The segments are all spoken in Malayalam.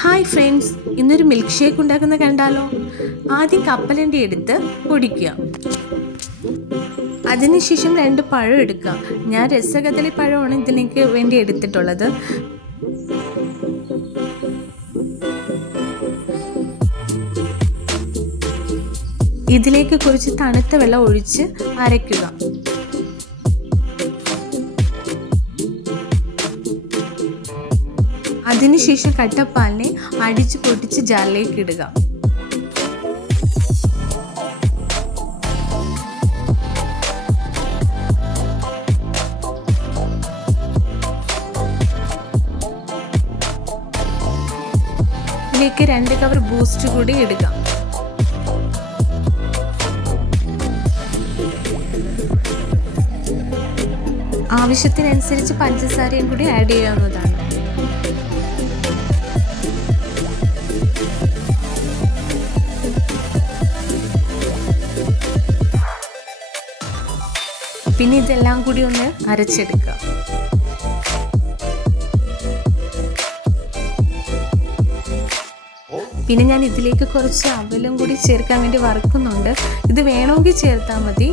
ഹായ് ഫ്രണ്ട്സ്, ഇന്നൊരു മിൽക്ക് ഷേക്ക് ഉണ്ടാക്കുന്ന കണ്ടാലോ. ആദ്യം കപ്പലണ്ടി എടുത്ത് പൊടിക്കുക. അതിനുശേഷം 2 പഴം എടുക്കുക. ഞാൻ രസകദളി പഴമാണ് ഇതിലേക്ക് വേണ്ടി എടുത്തിട്ടുള്ളത്. ഇതിലേക്ക് കുറച്ച് തണുത്ത വെള്ളം ഒഴിച്ച് അരയ്ക്കുക. അതിനുശേഷം കട്ടപ്പാലിനെ അടിച്ച് പൊട്ടിച്ച് ജാറിലേക്ക് ഇടുക. ഇതിലേക്ക് 2 കവർ ബൂസ്റ്റ് കൂടി ഇടുക. ആവശ്യത്തിനനുസരിച്ച് പഞ്ചസാരയും കൂടി ആഡ് ചെയ്യാവുന്നതാണ്. പിന്നെ ഇതെല്ലാം കൂടി ഒന്ന് അരച്ചെടുക്കുക. പിന്നെ ഞാൻ ഇതിലേക്ക് കുറച്ച് അവലും കൂടി ചേർക്കാൻ വേണ്ടി വറുക്കുന്നുണ്ട്. ഇത് വേണമെങ്കിൽ ചേർത്താൽ മതി.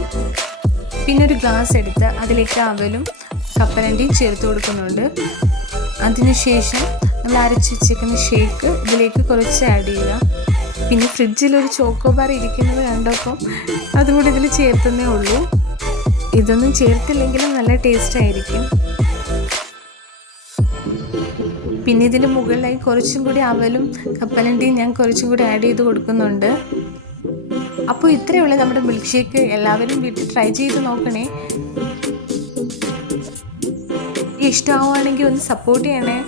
പിന്നെ ഒരു ഗ്ലാസ് എടുത്ത് അതിലേക്ക് അവലും കപ്പലണ്ടിയും ചേർത്ത് കൊടുക്കുന്നുണ്ട്. അതിനുശേഷം നമ്മൾ അരച്ച് വെച്ചേക്കുന്ന ഷേക്ക് ഇതിലേക്ക് കുറച്ച് ആഡ് ചെയ്യുക. പിന്നെ ഫ്രിഡ്ജിലൊരു ചോക്കോബാർ ഇരിക്കുന്നത് കണ്ടപ്പോൾ അതുകൂടി ഇതിൽ ചേർത്തന്നേ ഉള്ളൂ. ഇതൊന്നും ചേർത്തില്ലെങ്കിലും നല്ല ടേസ്റ്റ് ആയിരിക്കും. പിന്നെ ഇതിന് മുകളിലായി കുറച്ചും കൂടി അവലും കപ്പലണ്ടിയും ഞാൻ കുറച്ചും കൂടി ആഡ് ചെയ്ത് കൊടുക്കുന്നുണ്ട്. അപ്പോൾ ഇത്രയുള്ള നമ്മുടെ മിൽക്ക് ഷേക്ക്. എല്ലാവരും വീട്ടിൽ ട്രൈ ചെയ്ത് നോക്കണേ. ഇഷ്ടമാവുകയാണെങ്കിൽ ഒന്ന് സപ്പോർട്ട് ചെയ്യണേ.